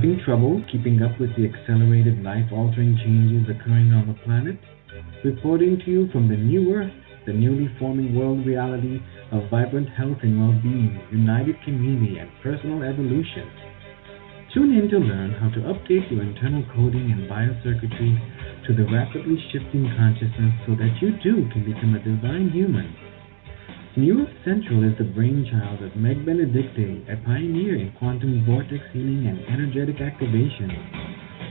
Having trouble keeping up with the accelerated life-altering changes occurring on the planet? Reporting to you from the new Earth, the newly forming world reality of vibrant health and well-being, united community, and personal evolution. Tune in to learn how to update your internal coding and biocircuitry to the rapidly shifting consciousness so that you too can become a divine human. New Earth Central is the brainchild of Meg Benedicte, a pioneer in quantum vortex healing and energetic activation.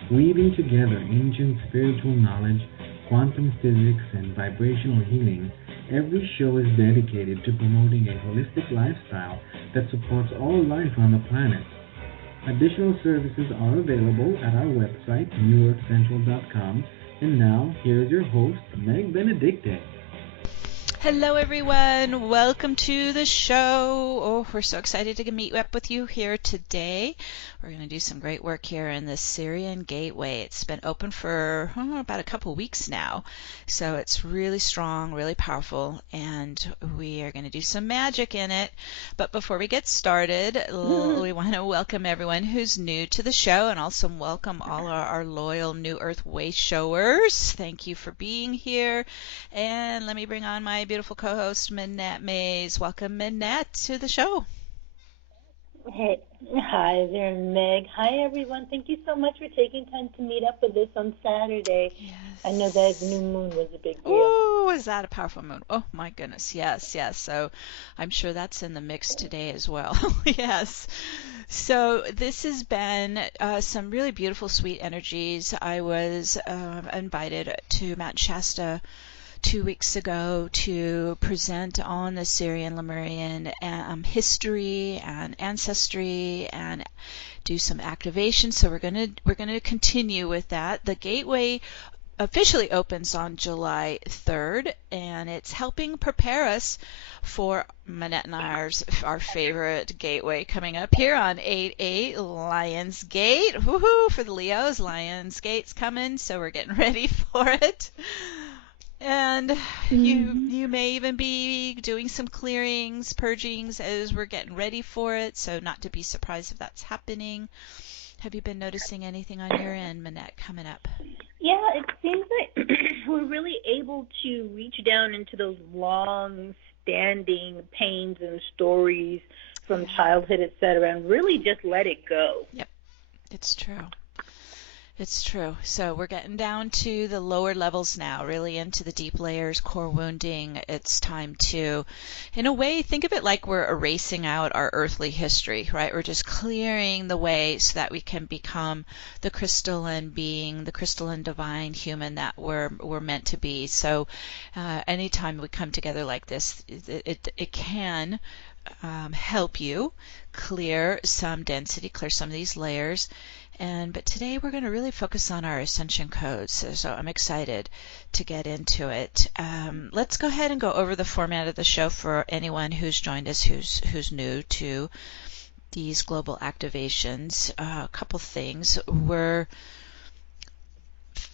Weaving together ancient spiritual knowledge, quantum physics, and vibrational healing, every show is dedicated to promoting a holistic lifestyle that supports all life on the planet. Additional services are available at our website, newearthcentral.com. And now, here's your host, Meg Benedicte. Hello everyone, welcome to the show. Oh, we're so excited to meet up with you here today. We're going to do some great work here in the Sirian Gateway. It's been open for about a couple weeks now, so it's really strong, really powerful, and we are going to do some magic in it. But before we get started, we want to welcome everyone who's new to the show, and also welcome all our loyal New Earth Way showers. Thank you for being here, and let me bring on my beautiful co-host, Minette Mays. Welcome, Minette, to the show. Hey, hi there, Meg. Hi, everyone. Thank you so much for taking time to meet up with us on Saturday. Yes. I know that new moon was a big deal. Oh, is that a powerful moon? Oh, my goodness. Yes, yes. So I'm sure that's in the mix today as well. Yes. So this has been some really beautiful, sweet energies. I was invited to Mount Shasta 2 weeks ago to present on the Syrian Lemurian history and ancestry and do some activation. So we're gonna continue with that. The gateway officially opens on July 3rd, and it's helping prepare us for Minette and our favorite gateway coming up here on 8/8 Lions Gate. Woohoo! For the Leos, Lions Gate's coming, so we're getting ready for it. And you may even be doing some clearings, purgings as we're getting ready for it, so not to be surprised if that's happening. Have you been noticing anything on your end, Minette, coming up? Yeah, it seems like we're really able to reach down into those long-standing pains and stories from childhood, etc., and really just let it go. Yep, it's true. It's true. So we're getting down to the lower levels now, really into the deep layers, core wounding. It's time to, in a way, think of it like we're erasing out our earthly history, right? We're just clearing the way so that we can become the crystalline being, the crystalline divine human that we're meant to be. So anytime we come together like this, it can help you clear some density, clear some of these layers. But today we're going to really focus on our ascension codes, so I'm excited to get into it. Let's go ahead and go over the format of the show for anyone who's joined us who's new to these global activations. A couple things.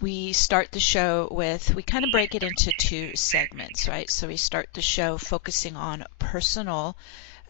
We start the show with, we kind of break it into two segments, right? So we start the show focusing on personal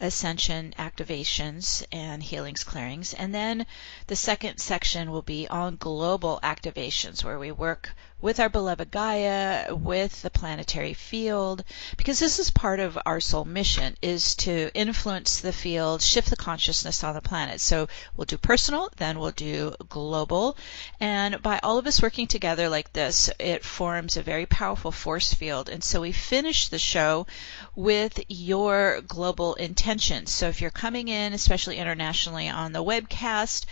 ascension activations and healings, clearings, and then the second section will be on global activations, where we work with our beloved Gaia, with the planetary field, because this is part of our soul mission, is to influence the field, shift the consciousness on the planet. So we'll do personal, then we'll do global, and by all of us working together like this, it forms a very powerful force field. And so we finish the show with your global intentions. So if you're coming in, especially internationally on the webcast,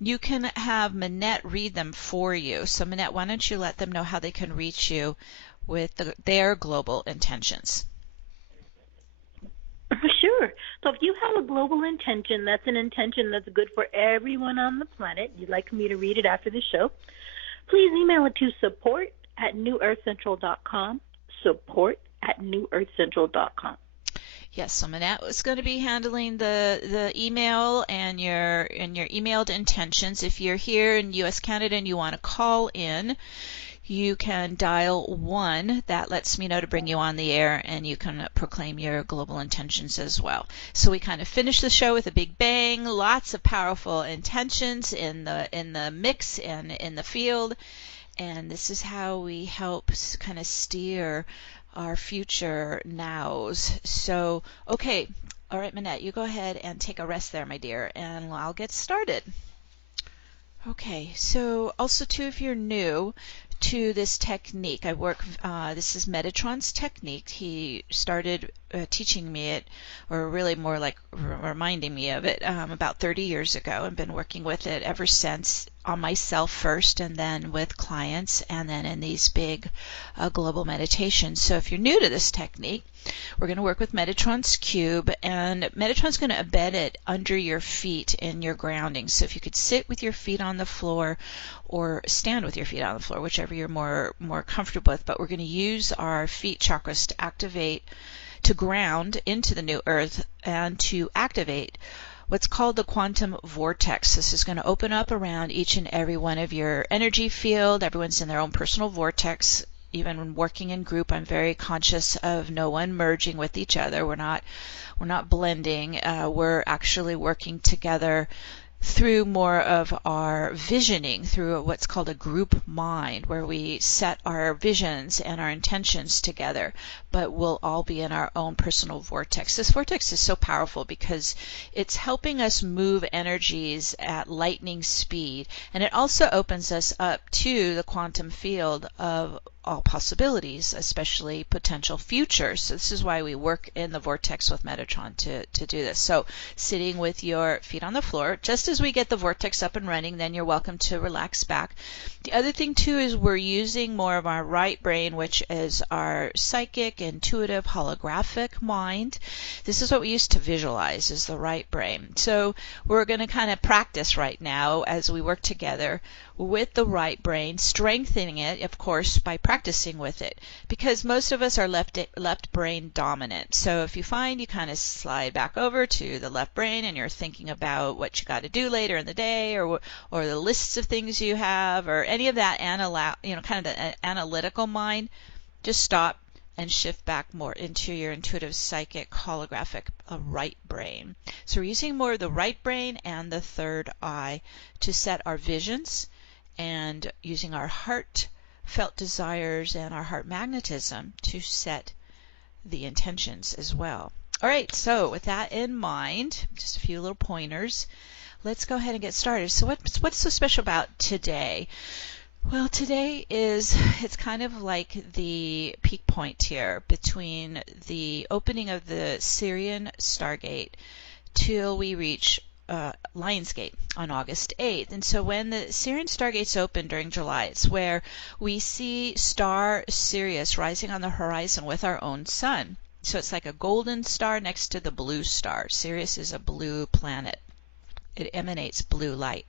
you can have Minette read them for you. So Minette, why don't you let them know how they can reach you with their global intentions? Sure. So if you have a global intention, that's an intention that's good for everyone on the planet, you'd like me to read it after the show, please email it to support@newearthcentral.com, support@newearthcentral.com. Yes, so Minette is going to be handling the email and your emailed intentions. If you're here in U.S., Canada, and you want to call in, you can dial 1. That lets me know to bring you on the air, and you can proclaim your global intentions as well. So we kind of finish the show with a big bang, lots of powerful intentions in the mix and in the field, and this is how we help kind of steer our future nows. So, okay, all right, Manette, you go ahead and take a rest there, my dear, and I'll get started. Okay, so also too, if you're new to this technique, this is Metatron's technique. He started teaching me it, or really more like reminding me of it, about 30 years ago, and been working with it ever since, on myself first, and then with clients, and then in these big global meditations. So if you're new to this technique, we're going to work with Metatron's cube, and Metatron's going to embed it under your feet in your grounding. So if you could sit with your feet on the floor or stand with your feet on the floor, whichever you're more comfortable with, but we're going to use our feet chakras to activate, to ground into the new earth, and to activate what's called the Quantum Vortex. This is going to open up around each and every one of your energy field. Everyone's in their own personal vortex. Even when working in group, I'm very conscious of no one merging with each other. We're not blending. We're actually working together through more of our visioning, through what's called a group mind, where we set our visions and our intentions together, but we'll all be in our own personal vortex. This vortex is so powerful because it's helping us move energies at lightning speed, and it also opens us up to the quantum field of all possibilities, especially potential futures. So this is why we work in the vortex with Metatron to do this. So sitting with your feet on the floor, just as we get the vortex up and running, then you're welcome to relax back. The other thing too is we're using more of our right brain, which is our psychic, intuitive, holographic mind. This is what we used to visualize, is the right brain. So we're going to kind of practice right now as we work together with the right brain, strengthening it, of course, by practicing with it, because most of us are left brain dominant. So if you find you kind of slide back over to the left brain and you're thinking about what you got to do later in the day, or the lists of things you have, or any of that kind of the analytical mind, just stop and shift back more into your intuitive, psychic, holographic right brain. So we're using more of the right brain and the third eye to set our visions, and using our heartfelt desires and our heart magnetism to set the intentions as well. All right, so with that in mind, just a few little pointers. Let's go ahead and get started. So what's so special about today? Well, today it's kind of like the peak point here between the opening of the Sirian Stargate till we reach Lionsgate on August 8th. And so when the Sirian Stargates open during July, it's where we see Star Sirius rising on the horizon with our own sun. So it's like a golden star next to the blue star. Sirius is a blue planet. It emanates blue light.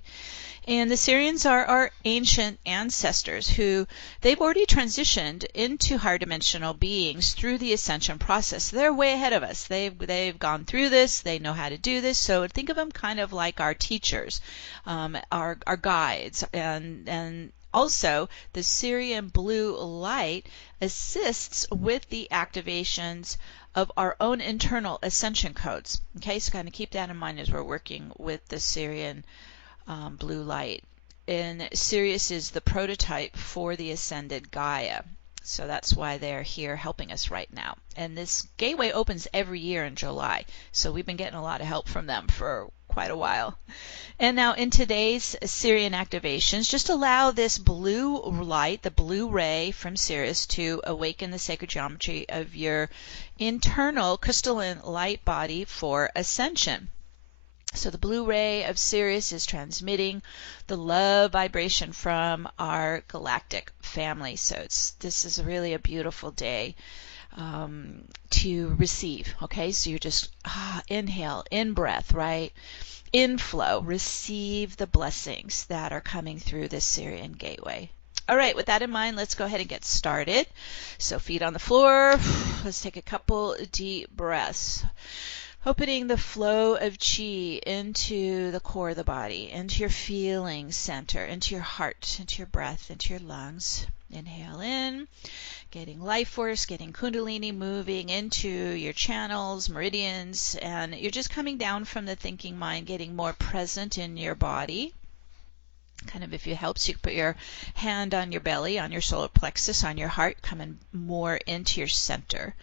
And the Syrians are our ancient ancestors who they've already transitioned into higher dimensional beings through the ascension process. They're way ahead of us. They've gone through this. They know how to do this. So think of them kind of like our teachers, our guides, and also the Sirian Blue Light assists with the activations of our own internal ascension codes. Okay, so kind of keep that in mind as we're working with the Sirian Blue Light. And Sirius is the prototype for the Ascended Gaia. So that's why they're here helping us right now. And this gateway opens every year in July. So we've been getting a lot of help from them for quite a while. And now in today's Sirian activations, just allow this blue light, the blue ray from Sirius, to awaken the sacred geometry of your internal crystalline light body for ascension. So the Blue Ray of Sirius is transmitting the love vibration from our galactic family. So this is really a beautiful day to receive. Okay, so you're just inhale, in breath, right? Inflow, receive the blessings that are coming through this Sirian gateway. All right, with that in mind, let's go ahead and get started. So feet on the floor. Let's take a couple deep breaths. Opening the flow of chi into the core of the body, into your feeling center, into your heart, into your breath, into your lungs. Inhale in, getting life force, getting kundalini moving into your channels, meridians, and you're just coming down from the thinking mind, getting more present in your body. Kind of, if it helps, you can put your hand on your belly, on your solar plexus, on your heart, coming more into your center.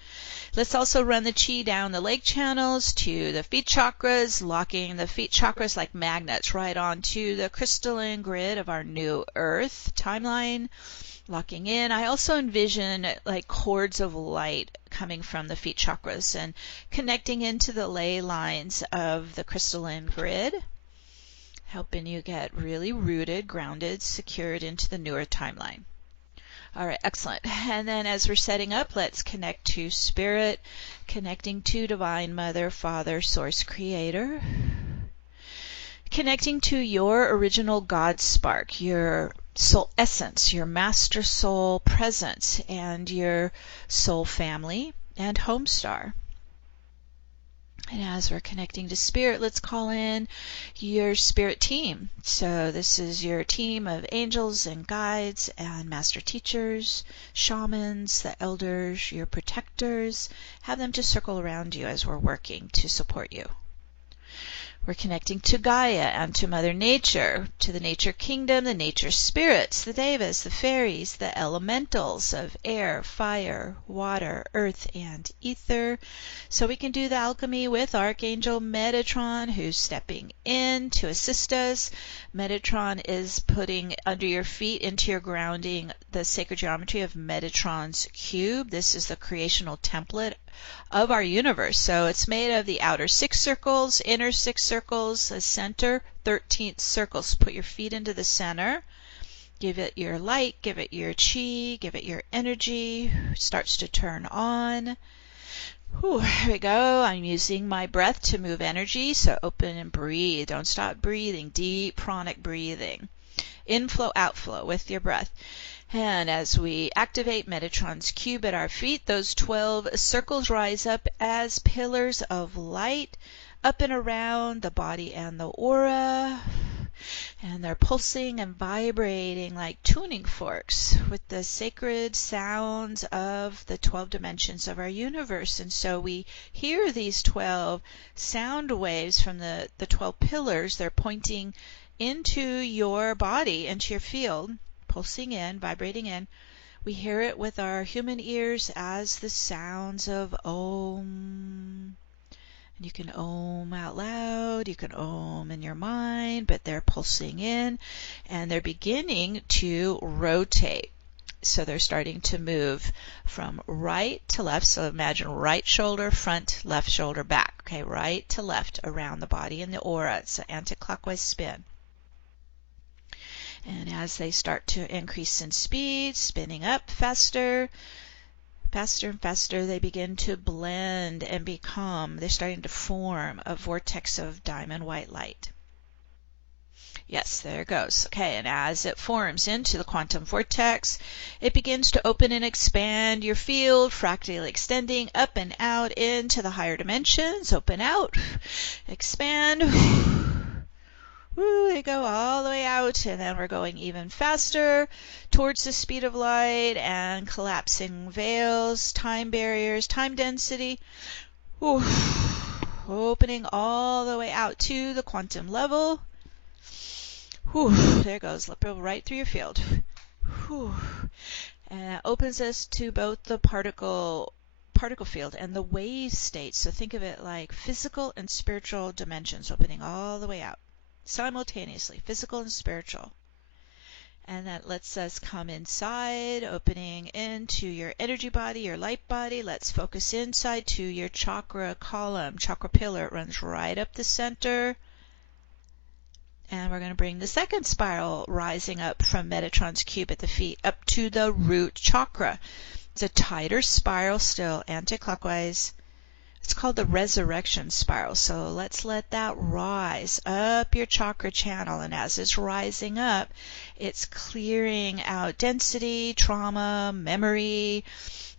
Let's also run the chi down the leg channels to the feet chakras, locking the feet chakras like magnets right onto the crystalline grid of our new earth timeline, locking in. I also envision like cords of light coming from the feet chakras and connecting into the ley lines of the crystalline grid, helping you get really rooted, grounded, secured into the newer timeline. All right, excellent. And then as we're setting up, let's connect to Spirit, connecting to Divine Mother, Father, Source, Creator, connecting to your original God spark, your soul essence, your master soul presence, and your soul family and home star. And as we're connecting to Spirit, let's call in your Spirit team. So this is your team of angels and guides and master teachers, shamans, the elders, your protectors. Have them just circle around you as we're working to support you. We're connecting to Gaia and to Mother Nature, to the nature kingdom, the nature spirits, the devas, the fairies, the elementals of air, fire, water, earth, and ether. So we can do the alchemy with Archangel Metatron, who's stepping in to assist us. Metatron is putting under your feet into your grounding the sacred geometry of Metatron's cube. This is the creational template of our universe. So it's made of the outer 6 circles, inner 6 circles, a center, 13th circles. Put your feet into the center. Give it your light, give it your chi, give it your energy. It starts to turn on. Whew, here we go. I'm using my breath to move energy. So open and breathe. Don't stop breathing. Deep pranic breathing. Inflow, outflow with your breath. And as we activate Metatron's cube at our feet, those 12 circles rise up as pillars of light up and around the body and the aura. And they're pulsing and vibrating like tuning forks with the sacred sounds of the 12 dimensions of our universe. And so we hear these 12 sound waves from the 12 pillars. They're pointing into your body, into your field, pulsing in, vibrating in. We hear it with our human ears as the sounds of Om. And you can Om out loud, you can Om in your mind, but they're pulsing in and they're beginning to rotate. So they're starting to move from right to left. So imagine right shoulder, front, left shoulder, back. Okay, right to left around the body and the aura. It's an anti-clockwise spin. And as they start to increase in speed, spinning up faster, faster and faster, they begin to blend and become, they're starting to form a vortex of diamond white light. Yes, there it goes. Okay, and as it forms into the quantum vortex, it begins to open and expand your field, fractally extending up and out into the higher dimensions. Open out, expand. Woo, they go all the way out, and then we're going even faster towards the speed of light and collapsing veils, time barriers, time density. Woo, opening all the way out to the quantum level. Whew, there it goes, right through your field. Whew. And it opens us to both the particle field and the wave state. So think of it like physical and spiritual dimensions opening all the way out simultaneously, physical and spiritual. And that lets us come inside, opening into your energy body, your light body. Let's focus inside to your chakra column, chakra pillar. It runs right up the center. And we're going to bring the second spiral rising up from Metatron's cube at the feet up to the root chakra. It's a tighter spiral still, anti-clockwise. It's called the resurrection spiral. So let's let that rise up your chakra channel. And as it's rising up, it's clearing out density, trauma, memory,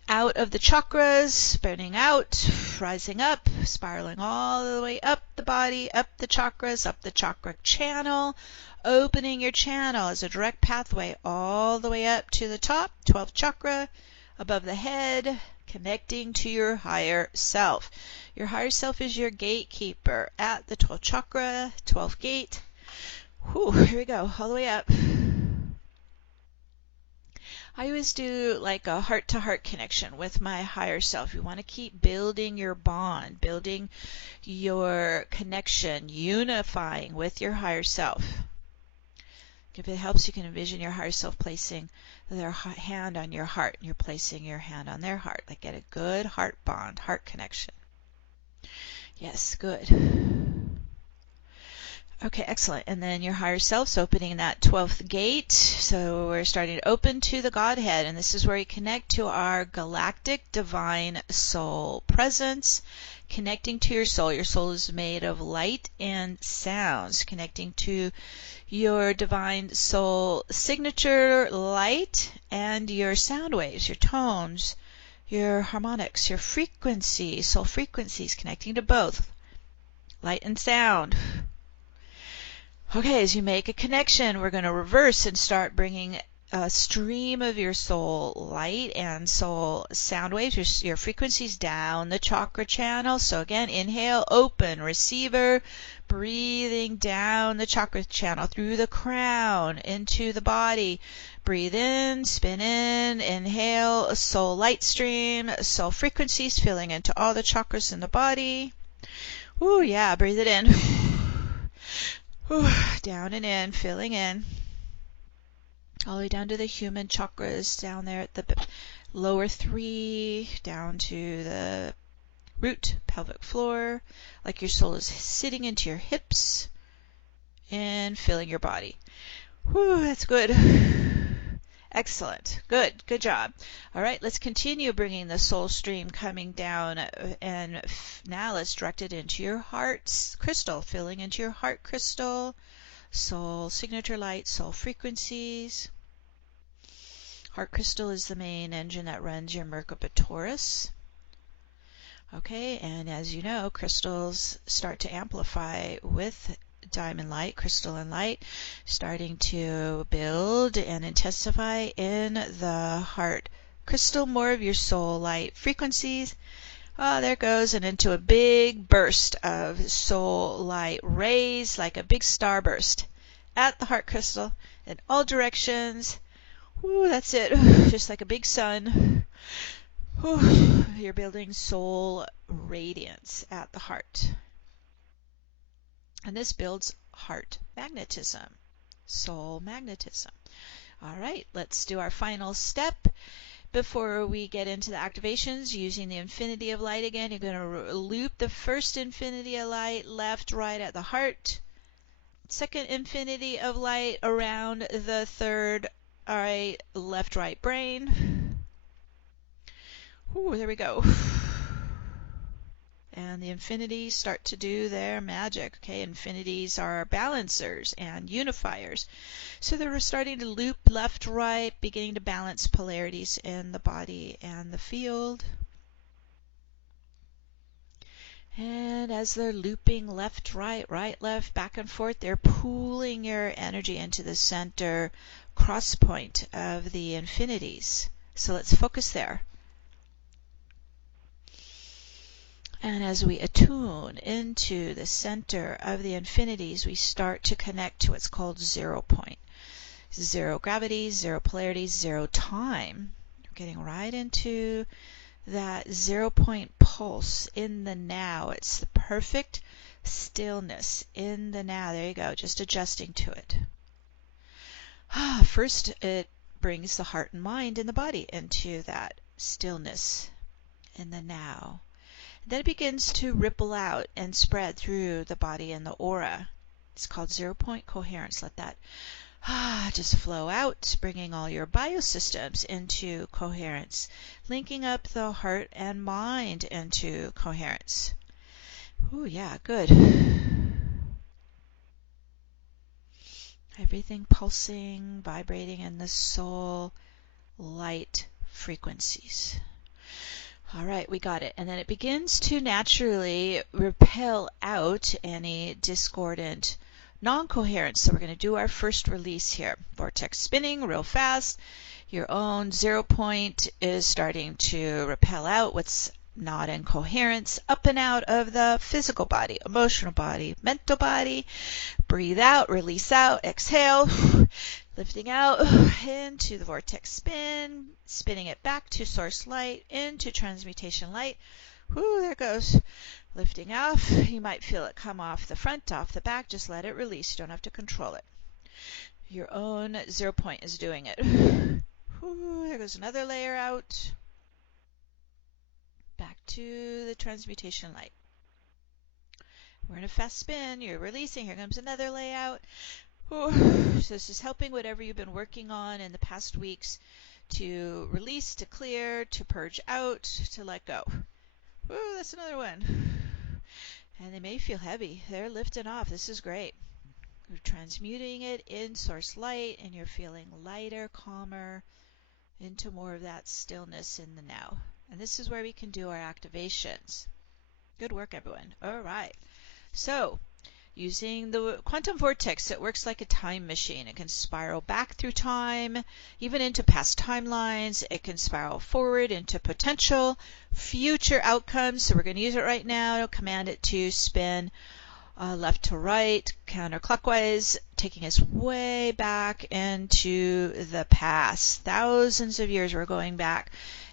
out of the chakras, burning out, rising up, spiraling all the way up the body, up the chakras, up the chakra channel, opening your channel as a direct pathway all the way up to the top, 12th chakra, above the head, connecting to your higher self. Your higher self is your gatekeeper at the 12th chakra, 12th gate. Whew, here we go, all the way up. I always do like a heart-to-heart connection with my higher self. You want to keep building your bond, building your connection, unifying with your higher self. If it helps, you can envision your higher self placing their hand on your heart, and you're placing your hand on their heart. Like get a good heart bond, heart connection. Yes, good. Okay, excellent. And then your higher self's opening that 12th gate. So we're starting to open to the Godhead, and this is where we connect to our galactic divine soul presence, connecting to your soul. Your soul is made of light and sounds, connecting to your divine soul signature light and your sound waves, your tones, your harmonics, your frequencies, soul frequencies, connecting to both light and sound. Okay, as you make a connection, we're going to reverse and start bringing a stream of your soul light and soul sound waves, your frequencies down the chakra channel. So again, inhale, open, receiver, breathing down the chakra channel through the crown into the body. Breathe in, spin in, inhale, soul light stream, soul frequencies filling into all the chakras in the body. Ooh, yeah, breathe it in. Down and in, filling in, all the way down to the human chakras, down there at the lower 3, down to the root, pelvic floor, like your soul is sitting into your hips and filling your body. Whew, that's good. Excellent. Good job. All right, let's continue bringing the soul stream coming down, and now let's direct it into your heart crystal, filling into your heart crystal, soul signature light, soul frequencies. Heart crystal is the main engine that runs your Merkaba Taurus. Okay, and as you know, crystals start to amplify with diamond light, crystalline light, starting to build and intensify in the heart crystal, more of your soul light frequencies. Oh, there it goes, and into a big burst of soul light rays, like a big starburst at the heart crystal in all directions. Ooh, that's it. Just like a big sun. Ooh, you're building soul radiance at the heart. And this builds heart magnetism, soul magnetism. All right, let's do our final step. Before we get into the activations, using the infinity of light again, you're going to loop the first infinity of light left, right at the heart. Second infinity of light around the third, all right, left, right brain. Ooh, there we go. And the infinities start to do their magic. Okay, infinities are balancers and unifiers. So they're starting to loop left, right, beginning to balance polarities in the body and the field. And as they're looping left, right, right, left, back and forth, they're pooling your energy into the center cross point of the infinities. So let's focus there. And as we attune into the center of the infinities, we start to connect to what's called 0 point. 0 gravity, 0 polarity, 0 time. We're getting right into that 0 point pulse in the now. It's the perfect stillness in the now. There you go, just adjusting to it. First, it brings the heart and mind and the body into that stillness in the now. Then it begins to ripple out and spread through the body and the aura. It's called 0 point coherence. Let that just flow out, bringing all your biosystems into coherence, linking up the heart and mind into coherence. Ooh, yeah, good. Everything pulsing, vibrating in the soul light frequencies. All right, we got it. And then it begins to naturally repel out any discordant non-coherence. So we're going to do our first release here. Vortex spinning real fast. Your own 0 point is starting to repel out what's not in coherence, up and out of the physical body, emotional body, mental body. Breathe out, release out, exhale, lifting out into the vortex spin, spinning it back to source light, into transmutation light. Whoo, there it goes. Lifting off. You might feel it come off the front, off the back. Just let it release. You don't have to control it. Your own 0 point is doing it. Whoo, there goes another layer out. Back to the transmutation light. We're in a fast spin. You're releasing. Here comes another layout. So this is helping whatever you've been working on in the past weeks to release, to clear, to purge out, to let go. Ooh, that's another one. And they may feel heavy. They're lifting off. This is great. You're transmuting it in source light, and you're feeling lighter, calmer, into more of that stillness in the now. And this is where we can do our activations. Good work, everyone. All right. So, using the Quantum Vortex, it works like a time machine. It can spiral back through time, even into past timelines. It can spiral forward into potential future outcomes. So we're going to use it right now. Command it to spin left to right, counterclockwise, taking us way back into the past. Thousands of years we're going back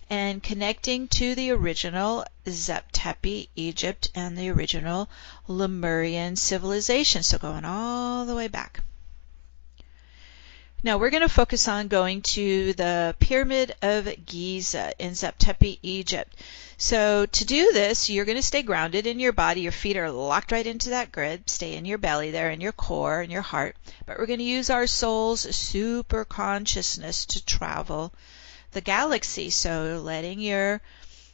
and connecting to the original Zep-Tepi, Egypt, and the original Lemurian civilization. So going all the way back. Now we're going to focus on going to the Pyramid of Giza in Zep-Tepi, Egypt. So to do this, you're going to stay grounded in your body. Your feet are locked right into that grid. Stay in your belly there, in your core, in your heart. But we're going to use our soul's super consciousness to travel the galaxy. So letting your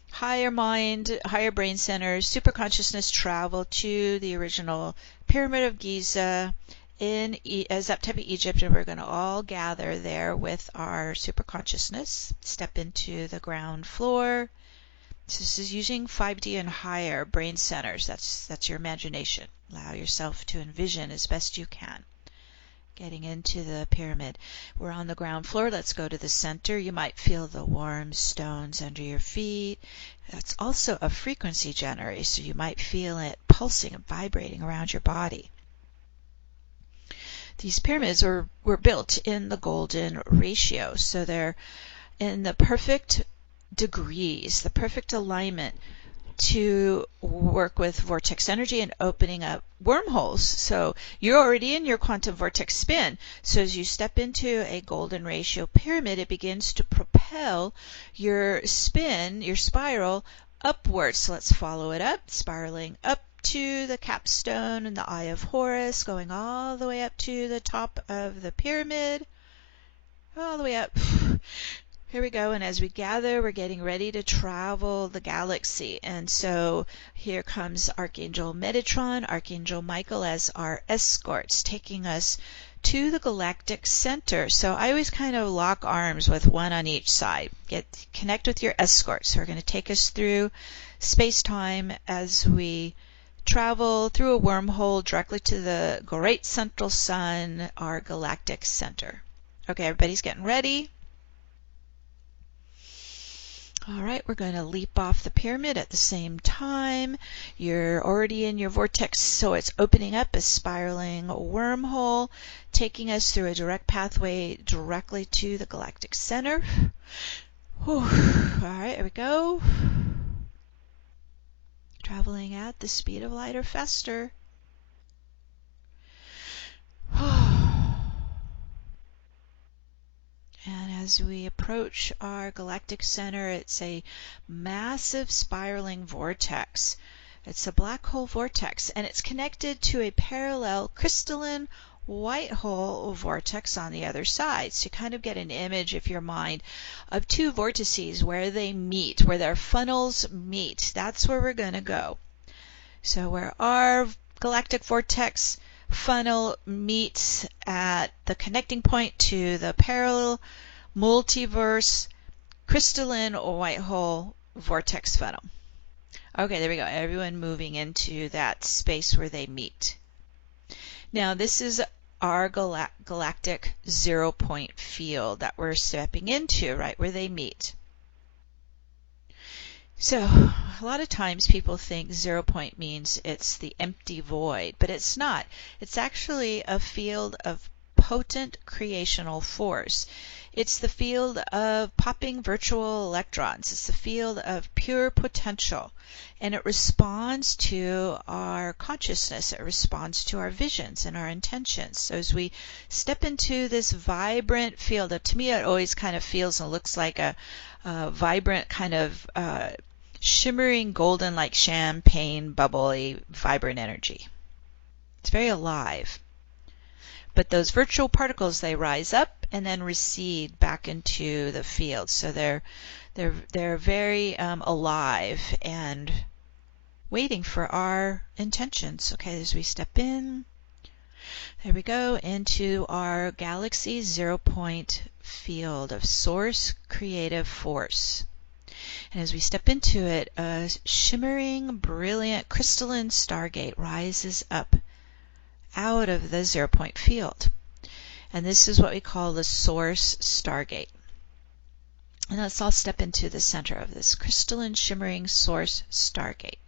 higher mind, higher brain centers, super consciousness travel to the original Pyramid of Giza in Zep-Tepi, Egypt, and we're going to all gather there with our super consciousness. Step into the ground floor. So this is using 5D and higher brain centers. That's your imagination. Allow yourself to envision as best you can. Getting into the pyramid. We're on the ground floor. Let's go to the center. You might feel the warm stones under your feet. It's also a frequency generator, so you might feel it pulsing and vibrating around your body. These pyramids were built in the golden ratio, so they're in the perfect degrees, the perfect alignment to work with vortex energy and opening up wormholes. So you're already in your quantum vortex spin. So as you step into a golden ratio pyramid, it begins to propel your spin, your spiral, upwards. So let's follow it up, spiraling up to the capstone and the Eye of Horus, going all the way up to the top of the pyramid, all the way up. Here we go, and as we gather, we're getting ready to travel the galaxy. And so here comes Archangel Metatron, Archangel Michael as our escorts, taking us to the galactic center. So I always kind of lock arms with one on each side. Connect with your escorts who are going to take us through space-time as we travel through a wormhole directly to the great central sun, our galactic center. Okay, everybody's getting ready. All right, we're going to leap off the pyramid at the same time. You're already in your vortex, so it's opening up a spiraling wormhole, taking us through a direct pathway directly to the galactic center. Whew. All right, here we go. Traveling at the speed of light or faster. And as we approach our galactic center, it's a massive spiraling vortex. It's a black hole vortex, and it's connected to a parallel crystalline white hole vortex on the other side. So you kind of get an image, if your mind, of two vortices where they meet, where their funnels meet. That's where we're going to go. So where our galactic vortex funnel meets at the connecting point to the parallel multiverse crystalline white hole vortex funnel. Okay, there we go. Everyone moving into that space where they meet. Now, this is our galactic 0-point field that we're stepping into, right where they meet. So, a lot of times people think 0 point means it's the empty void, but it's not. It's actually a field of potent creational force. It's the field of popping virtual electrons. It's the field of pure potential. And it responds to our consciousness. It responds to our visions and our intentions. So as we step into this vibrant field, to me it always kind of feels and looks like a vibrant kind of shimmering golden, like champagne, bubbly, vibrant energy. It's very alive. But those virtual particles, they rise up and then recede back into the field. So they're very alive and waiting for our intentions. Okay, as we step in, there we go, into our galaxy 0-point field of source creative force. And as we step into it, a shimmering, brilliant, crystalline stargate rises up out of the 0-point field. And this is what we call the Source Stargate. And let's all step into the center of this crystalline, shimmering Source Stargate.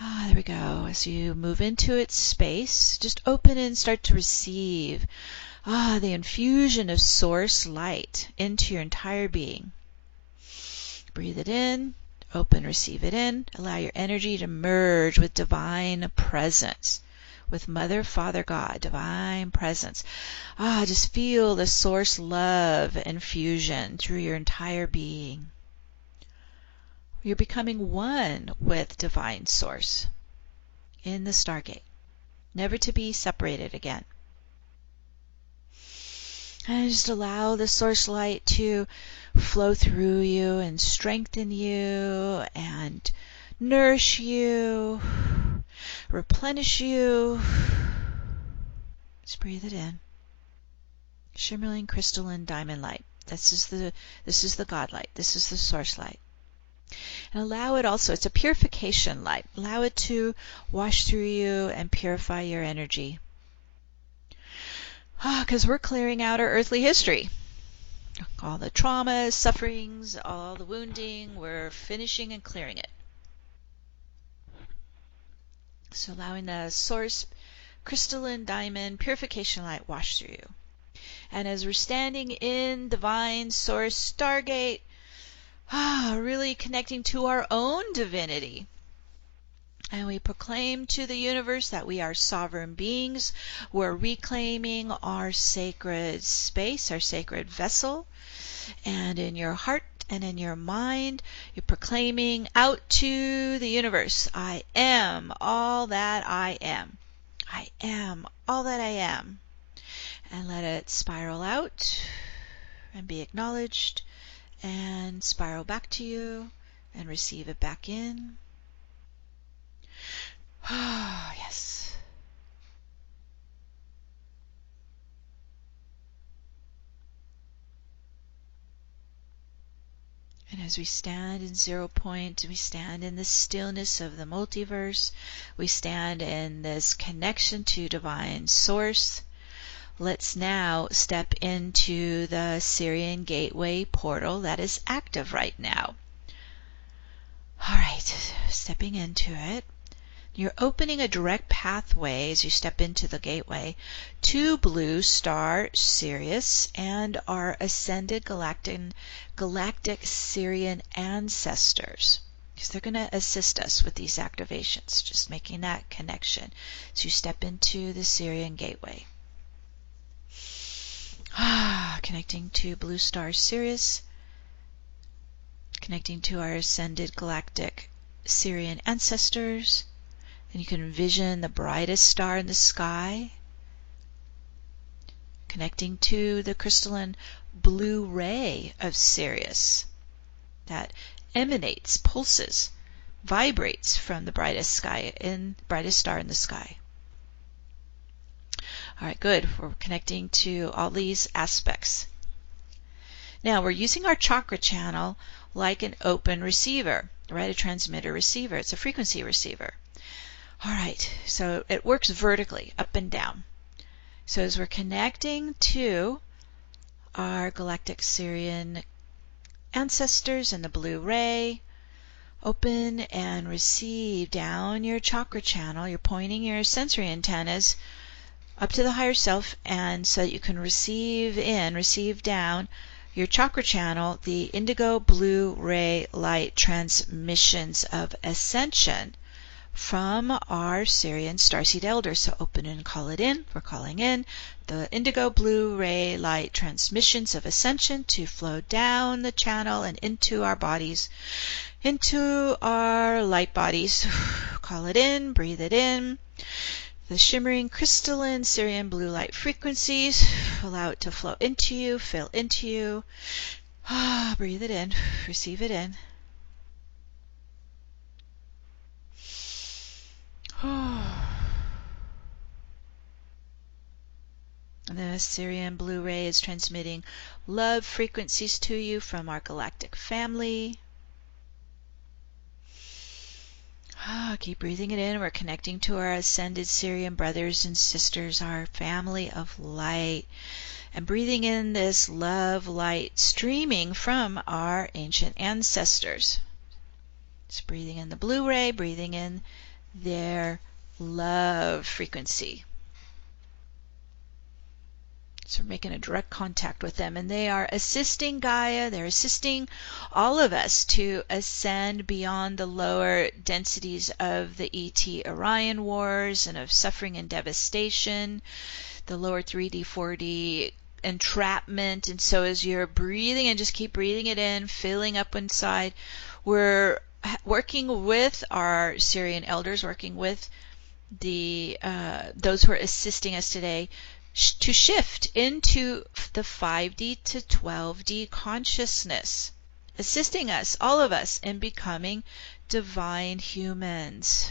There we go. As you move into its space, just open and start to receive the infusion of Source Light into your entire being. Breathe it in, open, receive it in. Allow your energy to merge with divine presence, with Mother, Father, God, divine presence. Just feel the source love infusion through your entire being. You're becoming one with divine source in the Stargate, never to be separated again. And just allow the source light to flow through you and strengthen you and nourish you, replenish you. Just breathe it in. Shimmering crystalline diamond light. This is the God light. This is the source light. And allow it also, it's a purification light. Allow it to wash through you and purify your energy. Because we're clearing out our earthly history. All the traumas, sufferings, all the wounding, we're finishing and clearing it. So allowing the source crystalline diamond purification light wash through you. And as we're standing in divine source stargate, really connecting to our own divinity. And we proclaim to the universe that we are sovereign beings. We're reclaiming our sacred space, our sacred vessel. And in your heart and in your mind, you're proclaiming out to the universe, I am all that I am. I am all that I am. And let it spiral out and be acknowledged and spiral back to you and receive it back in. Yes. And as we stand in 0 point, we stand in the stillness of the multiverse. We stand in this connection to divine source. Let's now step into the Syrian gateway portal that is active right now. All right, stepping into it. You're opening a direct pathway as you step into the gateway to blue Star Sirius and our Ascended Galactic Syrian ancestors. Because they're going to assist us with these activations, just making that connection as you step into the Syrian gateway. Connecting to blue Star Sirius, connecting to our Ascended Galactic Syrian ancestors. And you can envision the brightest star in the sky, connecting to the crystalline Blue Ray of Sirius that emanates, pulses, vibrates from the brightest star in the sky. All right, good. We're connecting to all these aspects. Now we're using our chakra channel like an open receiver, right? A transmitter receiver. It's a frequency receiver. All right, so it works vertically, up and down. So as we're connecting to our galactic Syrian ancestors in the blue ray, open and receive down your chakra channel. You're pointing your sensory antennas up to the higher self, and so that you can receive in, receive down your chakra channel, the indigo blue ray light transmissions of ascension from our Sirian Starseed elders. So open and call it in. We're calling in the indigo blue ray light transmissions of ascension to flow down the channel and into our bodies, into our light bodies. Call it in, breathe it in. The shimmering crystalline Sirian blue light frequencies, allow it to flow into you, fill into you. Breathe it in, receive it in. And the Sirian blue ray is transmitting love frequencies to you from our galactic family. Keep breathing it in. We're connecting to our ascended Syrian brothers and sisters, our family of light. And breathing in this love light streaming from our ancient ancestors. Just breathing in the blue ray, breathing in their love frequency. So we're making a direct contact with them, and they are assisting Gaia. They're assisting all of us to ascend beyond the lower densities of the ET Orion wars and of suffering and devastation, the lower 3D, 4D entrapment. And so as you're breathing and just keep breathing it in, filling up inside, we're working with our Syrian elders, working with the those who are assisting us today to shift into the 5D to 12D consciousness, assisting us, all of us, in becoming divine humans.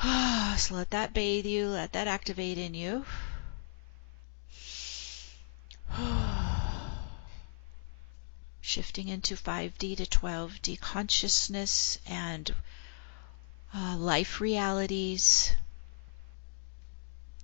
So let that bathe you, let that activate in you. Shifting into 5D to 12D consciousness and life realities.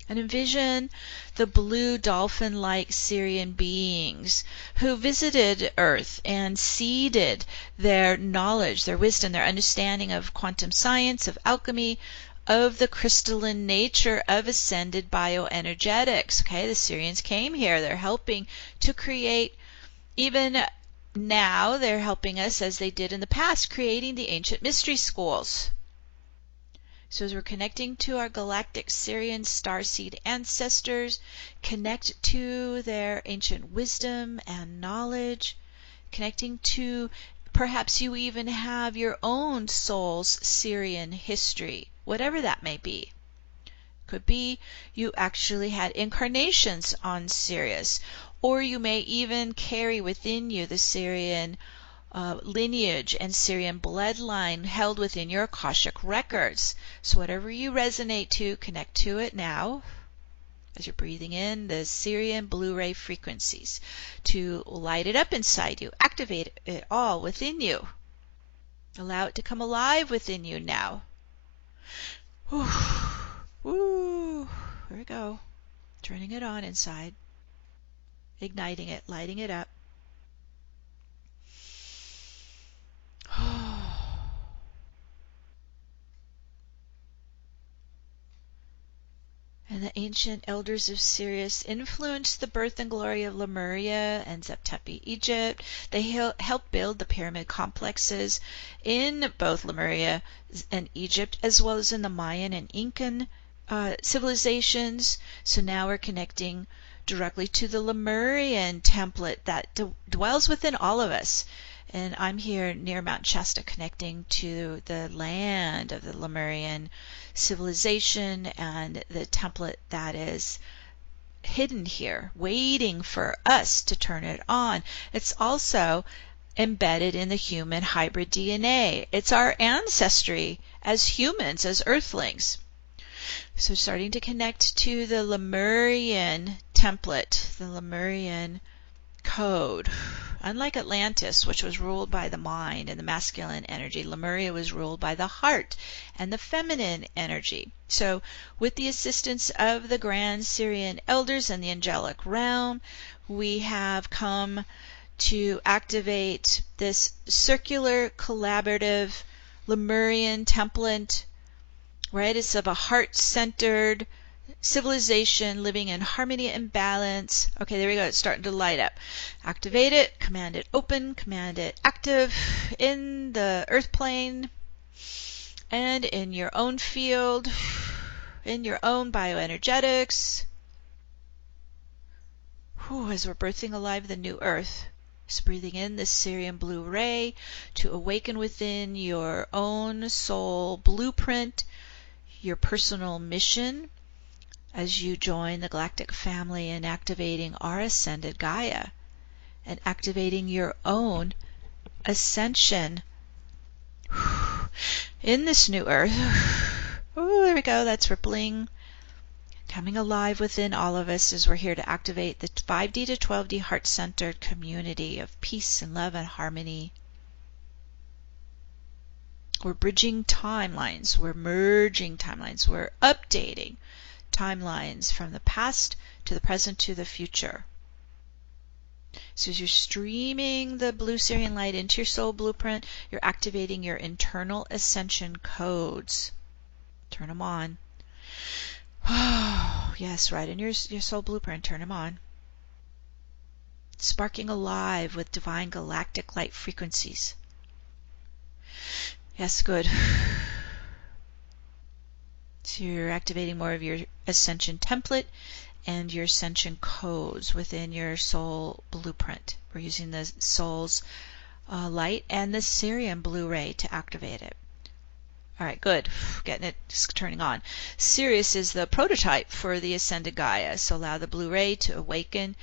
And envision the blue dolphin-like Syrian beings who visited Earth and seeded their knowledge, their wisdom, their understanding of quantum science, of alchemy, of the crystalline nature of ascended bioenergetics. Okay, the Syrians came here. They're helping to create, even now, they're helping us as they did in the past, creating the ancient mystery schools. So as we're connecting to our galactic Sirian Starseed ancestors, connect to their ancient wisdom and knowledge, connecting to, perhaps you even have your own soul's Syrian history, whatever that may be. Could be you actually had incarnations on Sirius, or you may even carry within you the Syrian lineage and Syrian bloodline held within your Akashic records. So whatever you resonate to, connect to it now as you're breathing in the Syrian blue ray frequencies to light it up inside you, activate it all within you. Allow it to come alive within you now. Whew. Woo. Here we go. Turning it on inside, igniting it, lighting it up. And the ancient elders of Sirius influenced the birth and glory of Lemuria and Zeptepi, Egypt. They helped build the pyramid complexes in both Lemuria and Egypt, as well as in the Mayan and Incan civilizations. So now we're connecting directly to the Lemurian template that dwells within all of us. And I'm here near Mount Shasta, connecting to the land of the Lemurian civilization and the template that is hidden here, waiting for us to turn it on. It's also embedded in the human hybrid DNA. It's our ancestry as humans, as earthlings. So starting to connect to the Lemurian template, the Lemurian code Unlike Atlantis, which was ruled by the mind and the masculine energy, Lemuria was ruled by the heart and the feminine energy. So with the assistance of the grand Syrian elders and the angelic realm, we have come to activate this circular, collaborative Lemurian template, right? It's of a heart-centered civilization living in harmony and balance. Okay, there we go. It's starting to light up. Activate it, command it open, command it active in the earth plane and in your own field, in your own bioenergetics. As we're birthing alive the new earth. Just breathing in this Sirian blue ray to awaken within your own soul blueprint, your personal mission as you join the galactic family in activating our Ascended Gaia and activating your own ascension in this new earth. Oh, there we go. That's rippling, coming alive within all of us as we're here to activate the 5D to 12D heart-centered community of peace and love and harmony. We're bridging timelines. We're merging timelines. We're updating timelines from the past to the present to the future. So as you're streaming the blue Sirian light into your soul blueprint, you're activating your internal ascension codes. Turn them on. Oh, yes, right in your soul blueprint, turn them on. Sparking alive with divine galactic light frequencies. Yes, good. So you're activating more of your ascension template and your ascension codes within your soul blueprint. We're using the soul's light and the Sirian blue ray to activate it. All right, good. Getting it just turning on. Sirius is the prototype for the Ascended Gaia, so allow the blue ray to awaken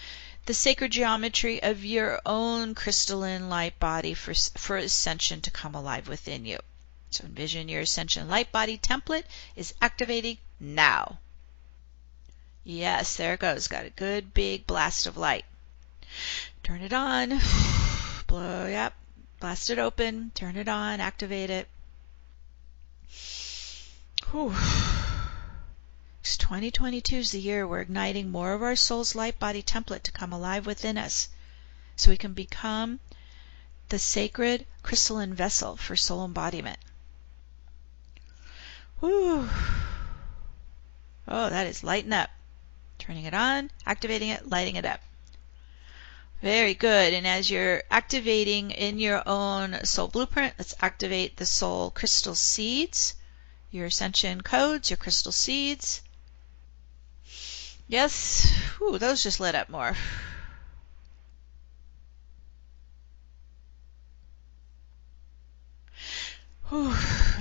the sacred geometry of your own crystalline light body for ascension to come alive within you. So envision your ascension light body template is activating now. Yes, there it goes. Got a good big blast of light. Turn it on. Blow, yep. Blast it open. Turn it on. Activate it. 2022 is the year we're igniting more of our soul's light body template to come alive within us so we can become the sacred crystalline vessel for soul embodiment. Oh, that is lighting up. Turning it on, activating it, lighting it up. Very good. And as you're activating in your own soul blueprint, let's activate the soul crystal seeds. Your ascension codes, your crystal seeds. Yes. Those just lit up more.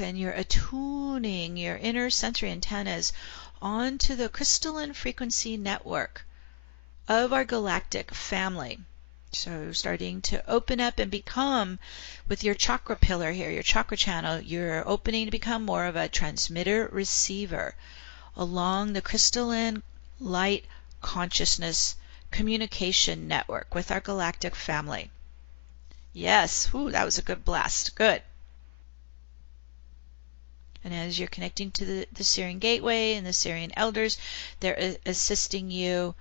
And you're attuning your inner sensory antennas onto the crystalline frequency network of our galactic family. So starting to open up and become, with your chakra pillar here, your chakra channel, you're opening to become more of a transmitter receiver along the crystalline light consciousness communication network with our galactic family. Yes, that was a good blast. Good. And as you're connecting to the Syrian gateway and the Syrian elders, they're assisting you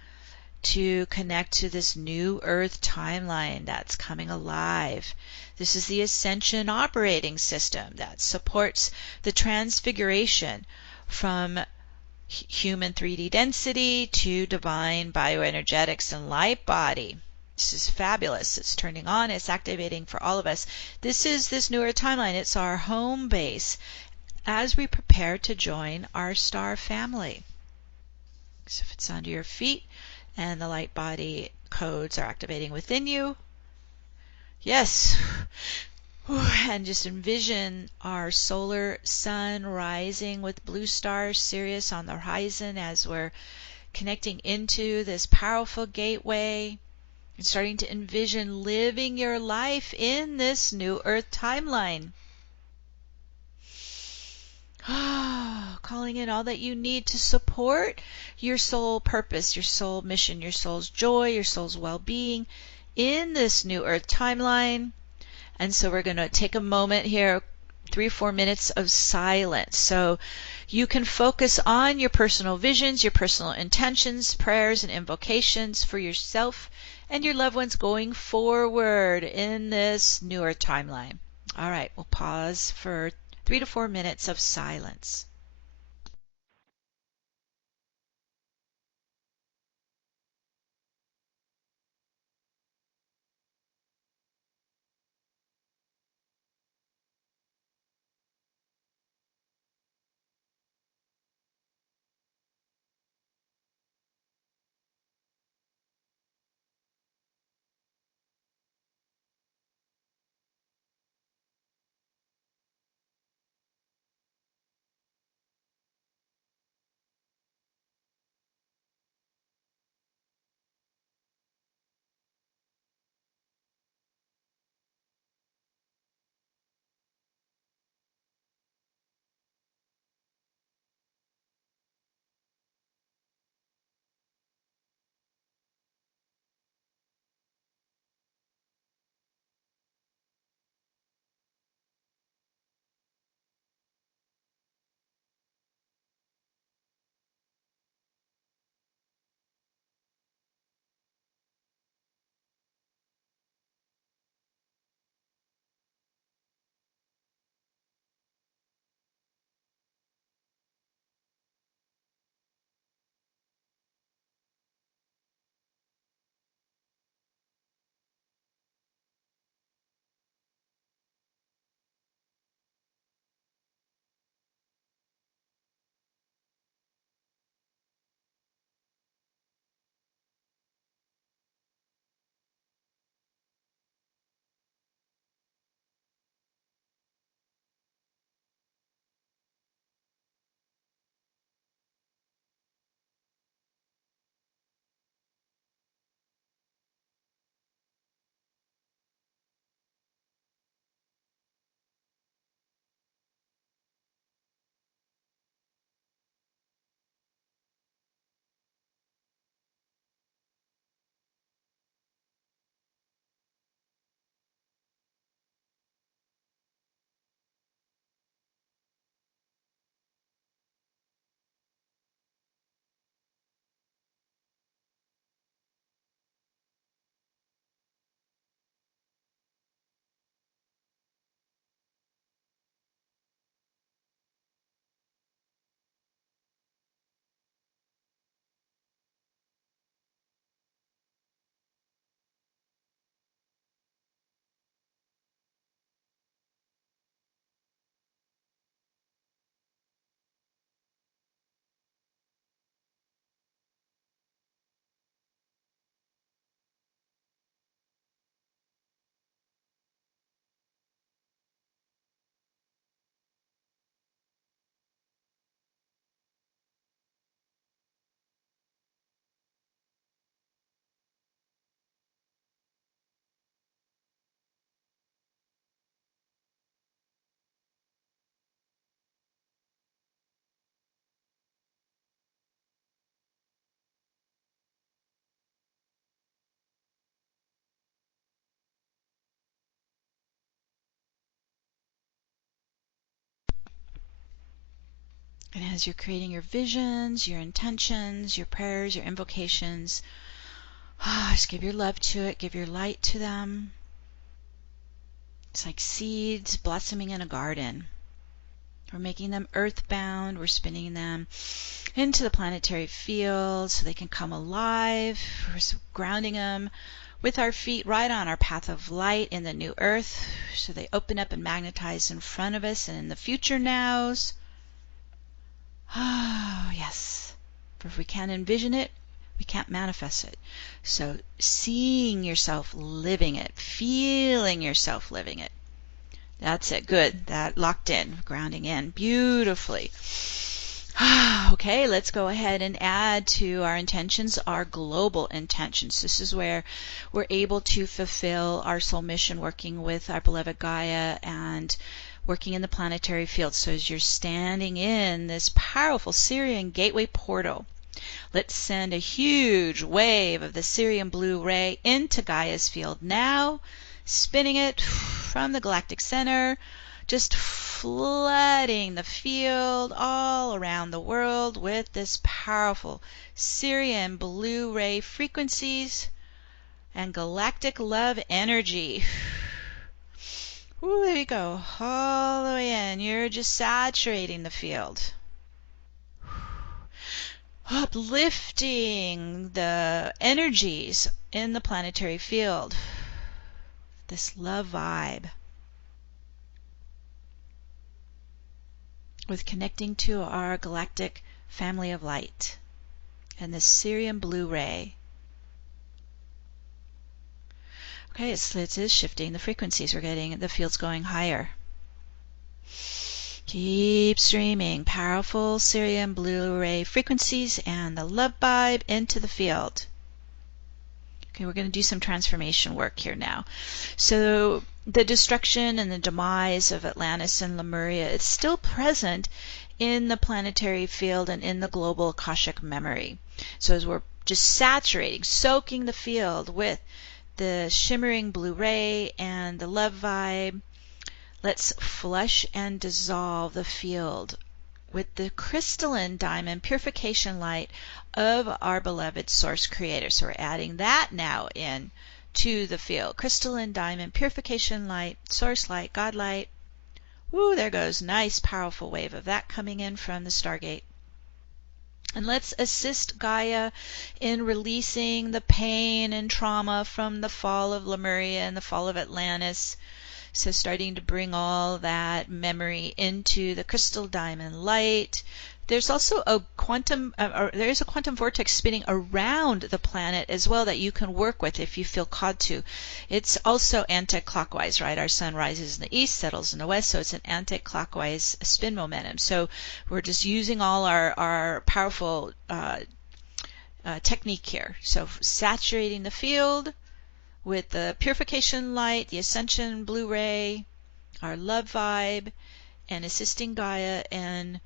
to connect to this new earth timeline that's coming alive. This is the Ascension operating system that supports the transfiguration from human 3D density to divine bioenergetics and light body. This is fabulous. It's turning on. It's activating for all of us. This is this new earth timeline. It's our home base as we prepare to join our star family. So if it's under your feet, and the light body codes are activating within you. Yes. And just envision our solar sun rising with blue star Sirius on the horizon as we're connecting into this powerful gateway and starting to envision living your life in this new earth timeline. Calling in all that you need to support your soul purpose, your soul mission, your soul's joy, your soul's well-being in this new Earth timeline. And so we're going to take a moment here, 3 or 4 minutes of silence. So you can focus on your personal visions, your personal intentions, prayers, and invocations for yourself and your loved ones going forward in this newer timeline. All right, we'll pause for 3 to 4 minutes of silence. And as you're creating your visions, your intentions, your prayers, your invocations, just give your love to it, give your light to them. It's like seeds blossoming in a garden. We're making them earthbound. We're spinning them into the planetary field so they can come alive. We're grounding them with our feet right on our path of light in the new earth so they open up and magnetize in front of us and in the future nows. Oh, yes. For if we can't envision it, we can't manifest it. So seeing yourself living it, feeling yourself living it. That's it. Good. That locked in, grounding in beautifully. Okay, let's go ahead and add to our intentions our global intentions. This is where we're able to fulfill our soul mission working with our beloved Gaia and working in the planetary field. So as you're standing in this powerful Syrian gateway portal, Let's send a huge wave of the Sirian blue ray into Gaia's field now, spinning it from the galactic center, just flooding the field all around the world with this powerful Sirian blue ray frequencies and galactic love energy. Ooh, there you go, all the way in. You're just saturating the field. Uplifting the energies in the planetary field. This love vibe. With connecting to our galactic family of light and the Sirian blue ray. Okay, it is shifting the frequencies. We're getting the fields going higher. Keep streaming powerful Sirian blue ray frequencies and the love vibe into the field. Okay, we're going to do some transformation work here now. So the destruction and the demise of Atlantis and Lemuria is still present in the planetary field and in the global Akashic memory. So as we're just saturating, soaking the field with the shimmering blue ray and the love vibe, let's flush and dissolve the field with the crystalline diamond purification light of our beloved source creator. So we're adding that now in to the field. Crystalline diamond purification light, source light, God light. Woo, there goes. Nice powerful wave of that coming in from the Stargate. And let's assist Gaia in releasing the pain and trauma from the fall of Lemuria and the fall of Atlantis. So starting to bring all that memory into the crystal diamond light. There's also a quantum vortex spinning around the planet as well that you can work with if you feel called to. It's also anti-clockwise, right? Our sun rises in the east, settles in the west, so it's an anti-clockwise spin momentum. So we're just using all our powerful technique here. So saturating the field with the purification light, the ascension blue ray, our love vibe, and assisting Gaia in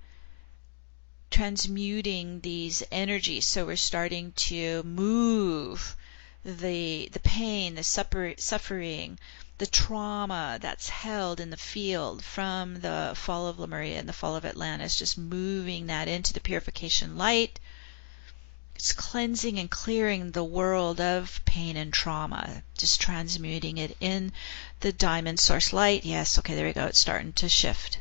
transmuting these energies. So we're starting to move the pain, the suffering, the trauma that's held in the field from the fall of Lemuria and the fall of Atlantis, just moving that into the purification light. It's cleansing and clearing the world of pain and trauma, just transmuting it in the diamond source light. Yes, okay, there we go. It's starting to shift.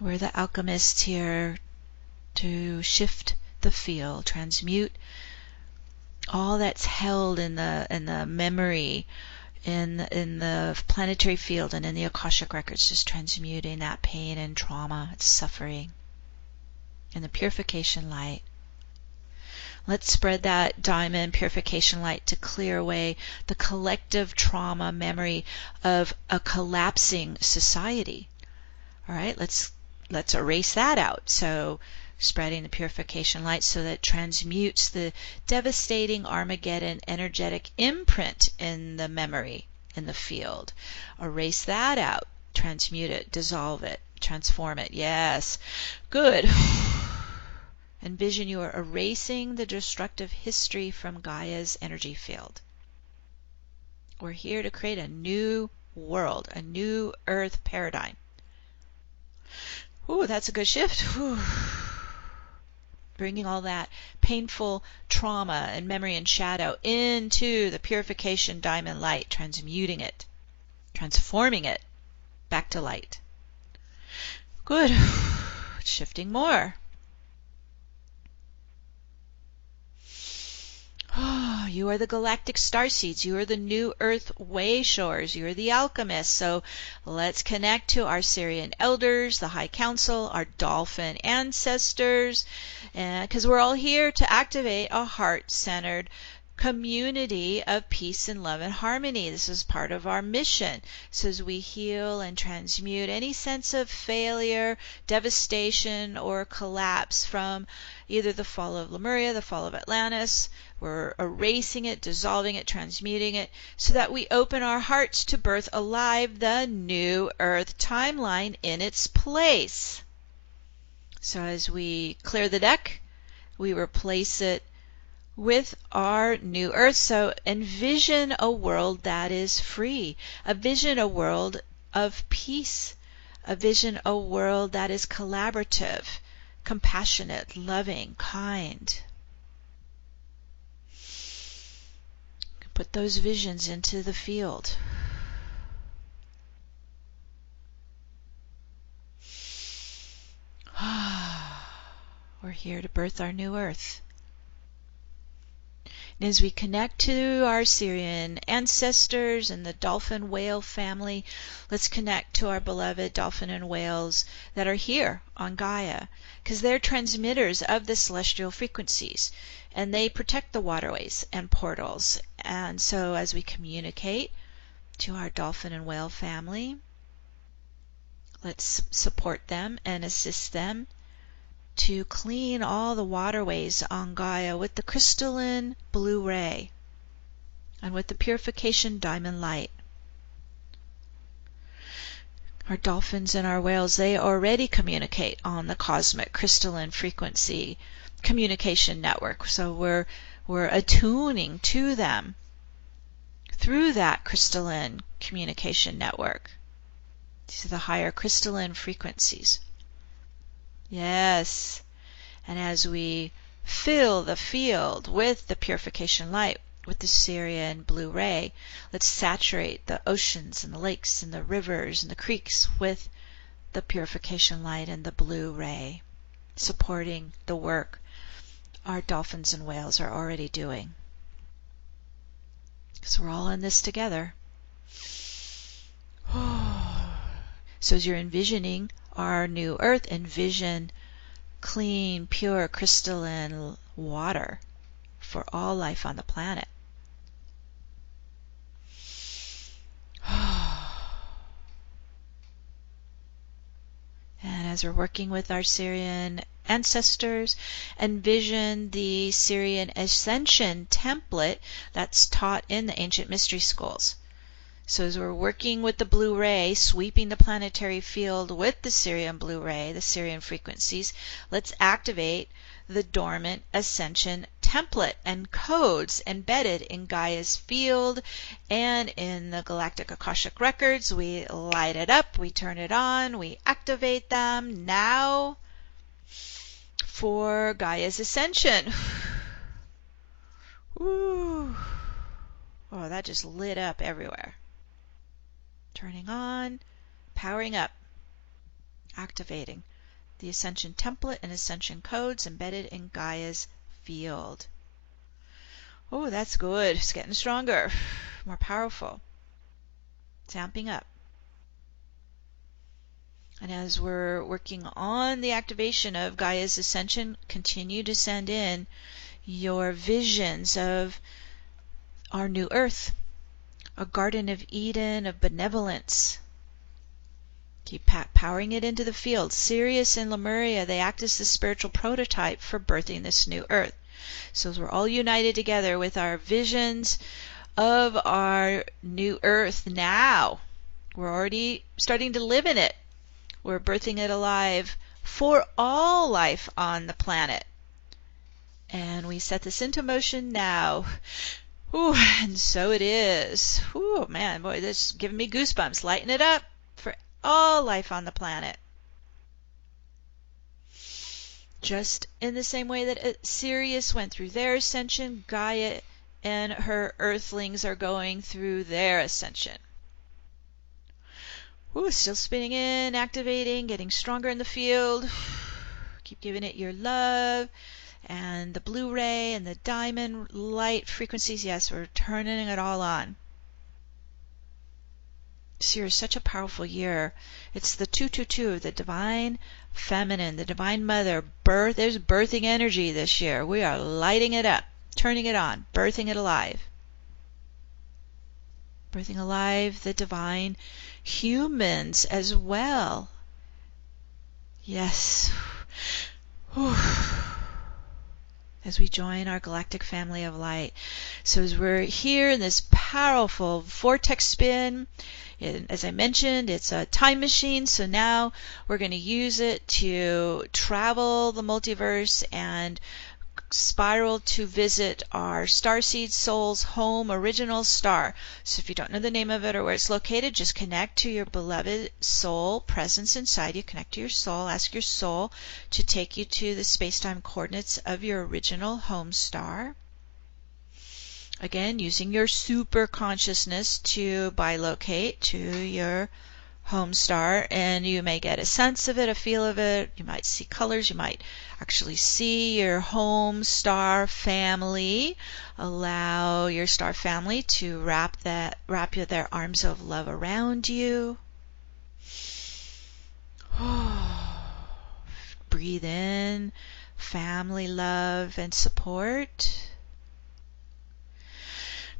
We're the alchemists here to shift the field, transmute all that's held in the memory, in the planetary field and in the Akashic records, just transmuting that pain and trauma, suffering, in the purification light. Let's spread that diamond purification light to clear away the collective trauma memory of a collapsing society. All right, let's erase that out. So spreading the purification light so that it transmutes the devastating Armageddon energetic imprint in the memory in the field. Erase that out, transmute it, dissolve it, transform it. Yes, good. Envision you are erasing the destructive history from Gaia's energy field. We're here to create a new world, a new earth paradigm. Ooh, that's a good shift. Ooh. Bringing all that painful trauma and memory and shadow into the purification diamond light, transmuting it, transforming it back to light. Good. Shifting more. Oh, you are the galactic starseeds. You are the new earth way shores. You are the alchemists. So let's connect to our Syrian elders, the High Council, our dolphin ancestors, because we're all here to activate a heart-centered community of peace and love and harmony. This is part of our mission. So as we heal and transmute any sense of failure, devastation, or collapse from either the fall of Lemuria, the fall of Atlantis, we're erasing it, dissolving it, transmuting it, so that we open our hearts to birth alive the new Earth timeline in its place. So as we clear the deck, we replace it with our new Earth. So envision a world that is free. Envision a world of peace. Envision a world that is collaborative, compassionate, loving, kind. Put those visions into the field. We're here to birth our new Earth. And as we connect to our Sirian ancestors and the dolphin whale family, let's connect to our beloved dolphin and whales that are here on Gaia, because they're transmitters of the celestial frequencies, and they protect the waterways and portals. And so as we communicate to our dolphin and whale family, let's support them and assist them to clean all the waterways on Gaia with the crystalline blue ray and with the purification diamond light. Our dolphins and our whales, they already communicate on the cosmic crystalline frequency communication network. So we're attuning to them through that crystalline communication network. These are the higher crystalline frequencies. Yes. And as we fill the field with the purification light, with the Sirian blue ray, let's saturate the oceans and the lakes and the rivers and the creeks with the purification light and the blue ray, supporting the work our dolphins and whales are already doing. Because we're all in this together. So as you're envisioning our new Earth, envision clean, pure, crystalline water for all life on the planet. And as we're working with our Sirian ancestors, envision the Sirian Ascension template that's taught in the ancient mystery schools. So as we're working with the blue ray, sweeping the planetary field with the Sirian blue ray, the Sirian frequencies, let's activate the dormant ascension template and codes embedded in Gaia's field and in the galactic Akashic records. We light it up, we turn it on, we activate them now for Gaia's ascension. Ooh. Oh, that just lit up everywhere. Turning on, powering up, activating the Ascension template and Ascension codes embedded in Gaia's field. Oh, that's good. It's getting stronger, more powerful. It's amping up. And as we're working on the activation of Gaia's Ascension, continue to send in your visions of our new Earth, a Garden of Eden of benevolence. Keep powering it into the field. Sirius and Lemuria, they act as the spiritual prototype for birthing this new Earth. So as we're all united together with our visions of our new Earth now, we're already starting to live in it. We're birthing it alive for all life on the planet. And we set this into motion now. Ooh, and so it is. Ooh, man, boy, this is giving me goosebumps. Lighten it up for all life on the planet. Just in the same way that Sirius went through their ascension, Gaia and her earthlings are going through their ascension. Ooh, still spinning in, activating, getting stronger in the field. Keep giving it your love. And the blue ray and the diamond light frequencies, yes, we're turning it all on. This year is such a powerful year. It's the 222, the divine feminine, the divine mother. There's birthing energy this year. We are lighting it up. turning it on, birthing it alive. Birthing alive the divine humans as well. Yes. As we join our galactic family of light. So as we're here in this powerful vortex spin, as I mentioned, it's a time machine, so now we're going to use it to travel the multiverse and spiral to visit our starseed soul's home original star. So if you don't know the name of it or where it's located, just connect to your beloved soul presence inside you. Connect to your soul. Ask your soul to take you to the space-time coordinates of your original home star. Again, using your super consciousness to bilocate to your home star, and you may get a sense of it, a feel of it. You might see colors. You might actually see your home star family. Allow your star family to wrap their arms of love around you. Breathe in family love and support.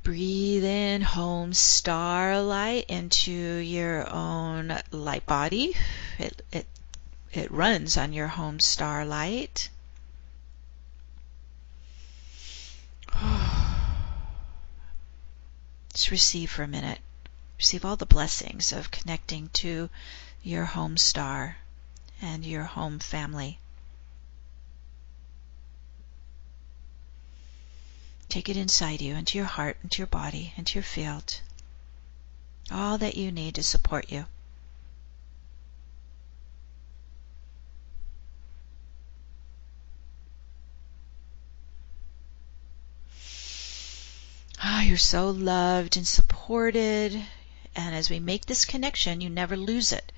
Breathe in home star light into your own light body. It runs on your home star light. Just receive for a minute. Receive all the blessings of connecting to your home star and your home family. Take it inside you, into your heart, into your body, into your field. All that you need to support you. You're so loved and supported. And as we make this connection, you never lose it.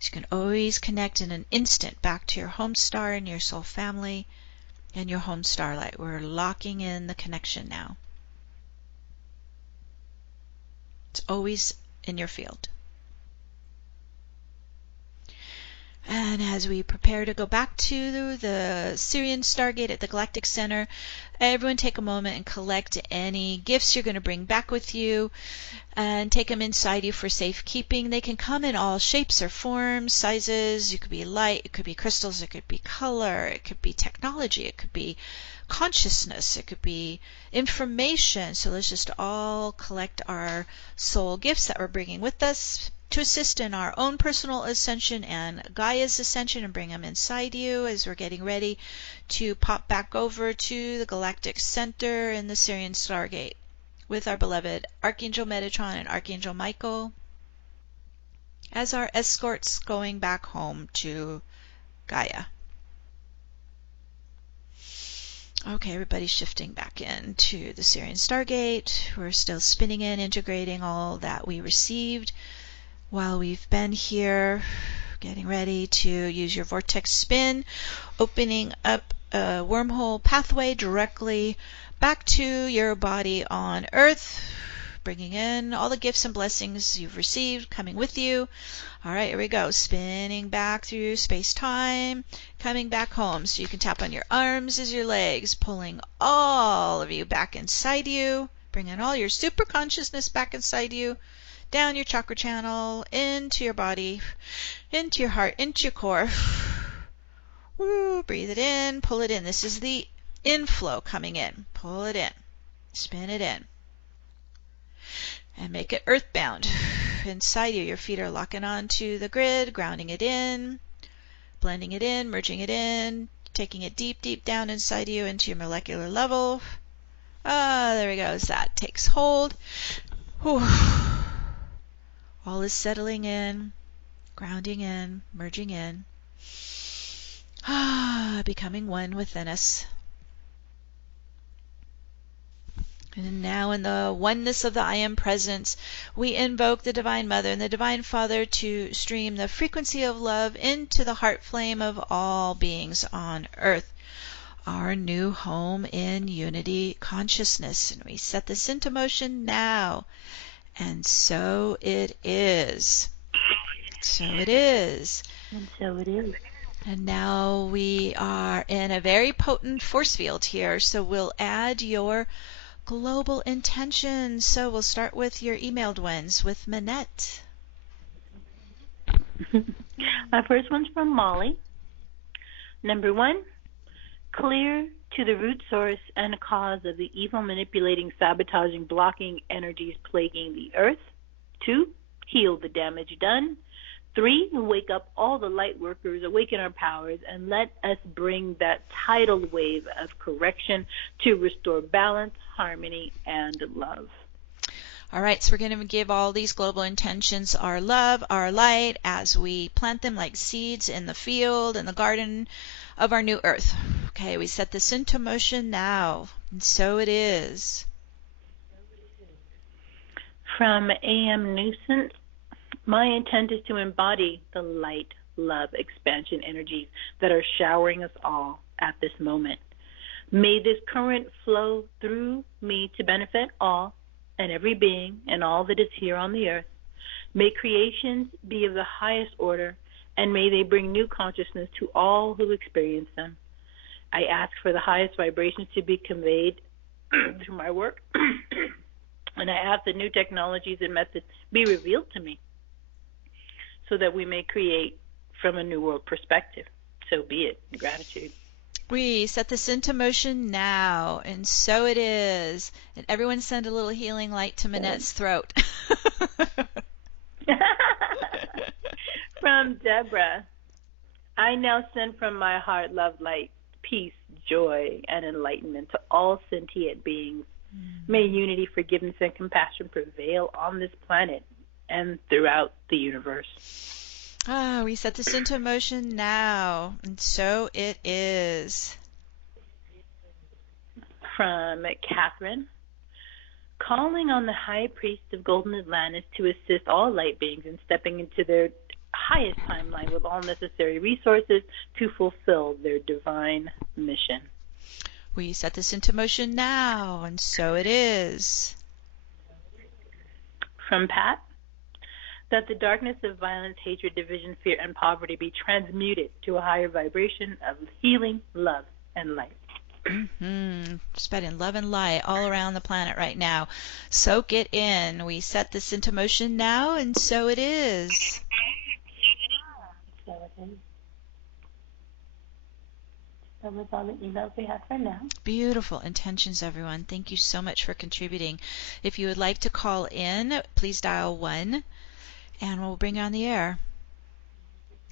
So you can always connect in an instant back to your home star and your soul family and your home starlight. We're locking in the connection now. It's always in your field. And as we prepare to go back to the Sirian Stargate at the Galactic Center, everyone take a moment and collect any gifts you're going to bring back with you and take them inside you for safekeeping. They can come in all shapes or forms, sizes. It could be light, it could be crystals, it could be color, it could be technology, it could be consciousness, it could be information. So let's just all collect our soul gifts that we're bringing with us to assist in our own personal ascension and Gaia's ascension, and bring them inside you as we're getting ready to pop back over to the Galactic Center in the Sirian Stargate with our beloved Archangel Metatron and Archangel Michael as our escorts going back home to Gaia. Okay, everybody's shifting back into the Sirian Stargate. We're still spinning in, integrating all that we received while we've been here, getting ready to use your vortex spin, opening up a wormhole pathway directly back to your body on Earth, bringing in all the gifts and blessings you've received, coming with you. All right, here we go. Spinning back through space-time, coming back home. So you can tap on your arms as your legs, pulling all of you back inside you, bringing all your super consciousness back inside you, down your chakra channel, into your body, into your heart, into your core. Woo, breathe it in, pull it in. This is the inflow coming in. Pull it in, spin it in, and make it earthbound. Inside you, your feet are locking onto the grid, grounding it in, blending it in, merging it in, taking it deep, deep down inside you into your molecular level. There we go. As that takes hold. Whew. All is settling in, grounding in, merging in, becoming one within us. And now in the oneness of the I Am Presence, we invoke the Divine Mother and the Divine Father to stream the frequency of love into the heart flame of all beings on Earth, our new home in unity consciousness. And we set this into motion now. And so it is. So it is. And so it is. And now we are in a very potent force field here, so we'll add your global intentions. So we'll start with your emailed ones with Manette. My first one's from Molly. Number 1, clear to the root source and cause of the evil, manipulating, sabotaging, blocking energies plaguing the earth. 2, heal the damage done. 3, wake up all the light workers, awaken our powers, and let us bring that tidal wave of correction to restore balance, harmony, and love. All right, so we're going to give all these global intentions our love, our light, as we plant them like seeds in the field, in the garden of our new earth. Okay, we set this into motion now, and so it is. From AM Nuisance, my intent is to embody the light, love, expansion energies that are showering us all at this moment. May this current flow through me to benefit all and every being and all that is here on the earth. May creations be of the highest order, and may they bring new consciousness to all who experience them. I ask for the highest vibrations to be conveyed through my work, and I ask that new technologies and methods be revealed to me so that we may create from a new world perspective. So be it. Gratitude. We set this into motion now, and so it is. And everyone send a little healing light to Manette's throat. From Deborah, I now send from my heart love, light, peace, joy, and enlightenment to all sentient beings. May unity, forgiveness, and compassion prevail on this planet and throughout the universe. We set this into motion now, and so it is. From Catherine, calling on the High Priest of Golden Atlantis to assist all light beings in stepping into their highest timeline with all necessary resources to fulfill their divine mission. We set this into motion now, and so it is. From Pat, that the darkness of violence, hatred, division, fear, and poverty be transmuted to a higher vibration of healing, love, and light. Spreading love and light all around the planet right now. Soak it in. We set this into motion now, and so it is. That was all the emails we have for now. Beautiful intentions, everyone. Thank you so much for contributing. If you would like to call in, please dial 1. And we'll bring you on the air.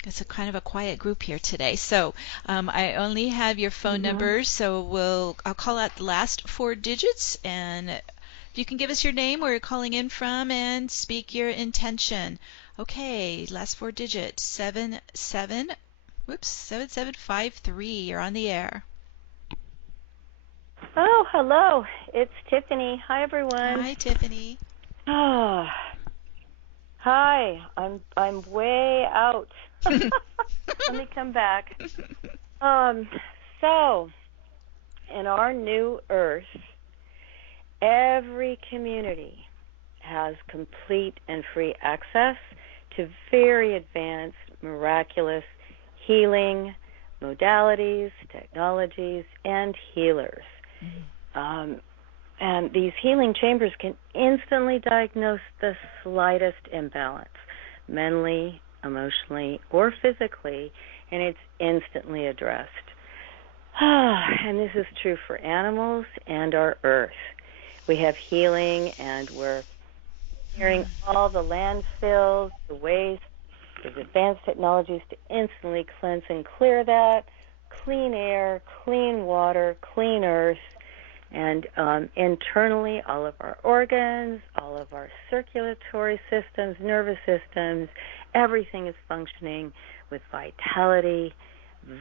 It's a kind of a quiet group here today. So I only have your phone number, so I'll call out the last 4 digits, and if you can give us your name, where you're calling in from, and speak your intention. Okay, last 4 digits, 7753. You're on the air. Oh, hello. It's Tiffany. Hi, everyone. Hi, Tiffany. Oh. Hi, I'm way out. Let me come back. So, in our new Earth, every community has complete and free access to very advanced, miraculous healing modalities, technologies, and healers. And these healing chambers can instantly diagnose the slightest imbalance, mentally, emotionally, or physically, and it's instantly addressed. And this is true for animals and our Earth. We have healing, and we're clearing all the landfills, the waste, the advanced technologies to instantly cleanse and clear that. Clean air, clean water, clean Earth. And internally, all of our organs, all of our circulatory systems, nervous systems, everything is functioning with vitality,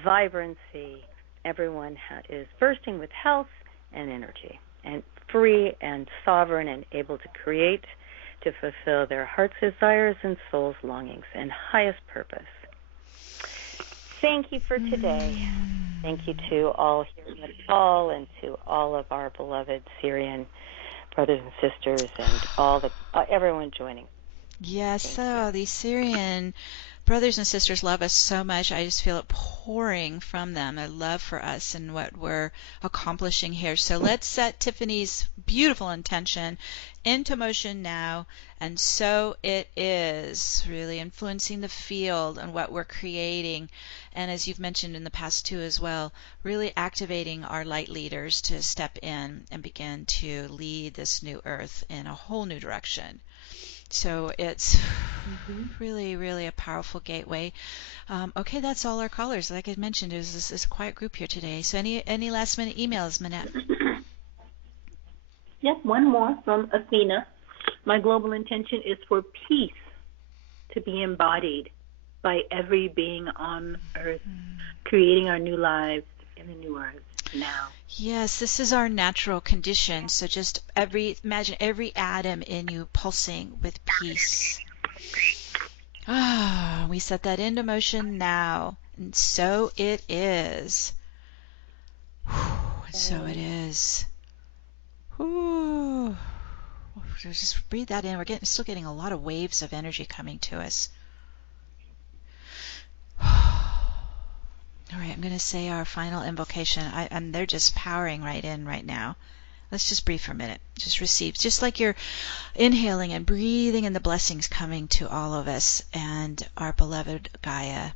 vibrancy. Everyone is bursting with health and energy, and free and sovereign and able to create, to fulfill their heart's desires and soul's longings and highest purpose. Thank you for today. Thank you to all here in the call, and to all of our beloved Syrian brothers and sisters, and everyone joining. Yes, so these Syrian brothers and sisters love us so much. I just feel it pouring from them, their love for us and what we're accomplishing here. So let's set Tiffany's beautiful intention into motion now. And so it is, really influencing the field and what we're creating. And as you've mentioned in the past too as well, really activating our light leaders to step in and begin to lead this new earth in a whole new direction. So it's really, really a powerful gateway. Okay, that's all our callers. Like I mentioned, this is a quiet group here today. So any last minute emails, Manette? Yes, one more from Athena. My global intention is for peace to be embodied by every being on Earth, creating our new lives in the new Earth now. Yes, this is our natural condition. So just imagine every atom in you pulsing with peace. We set that into motion now. And so it is. So it is. Ooh. Just breathe that in. We're still getting a lot of waves of energy coming to us. All right, I'm going to say our final invocation. And they're just powering right in right now. Let's just breathe for a minute. Just receive. Just like you're inhaling and breathing in the blessings coming to all of us and our beloved Gaia.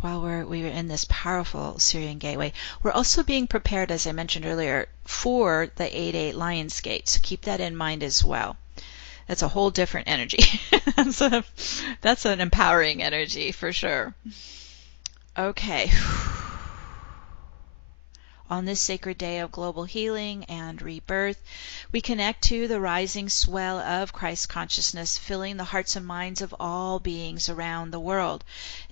While we're in this powerful Sirian gateway, we're also being prepared, as I mentioned earlier, for the 8-8 Lion's Gate. So keep that in mind as well. That's a whole different energy. That's an empowering energy for sure. Okay. On this sacred day of global healing and rebirth, we connect to the rising swell of Christ consciousness, filling the hearts and minds of all beings around the world.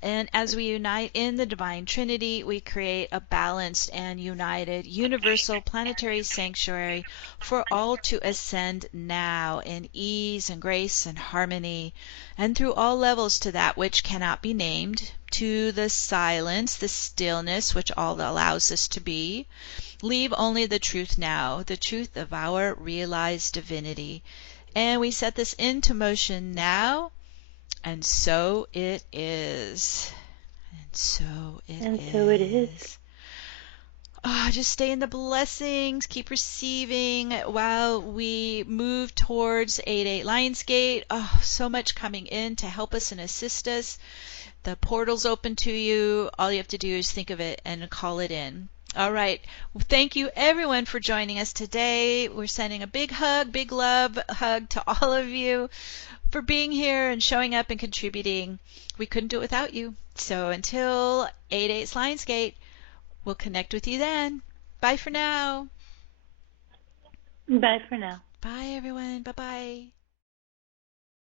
And as we unite in the Divine Trinity, we create a balanced and united universal planetary sanctuary for all to ascend now in ease and grace and harmony, and through all levels to that which cannot be named, to the silence, the stillness, which all allows us to be. Leave only the truth now, the truth of our realized divinity. And we set this into motion now, and so it is. And so it is. Just stay in the blessings, keep receiving while we move towards 8-8 Lionsgate. So much coming in to help us and assist us. The portal's open to you. All you have to do is think of it and call it in. All right. Thank you, everyone, for joining us today. We're sending a big hug, big love hug to all of you for being here and showing up and contributing. We couldn't do it without you. So until 8-8 Lionsgate, we'll connect with you then. Bye for now. Bye for now. Bye, everyone. Bye-bye.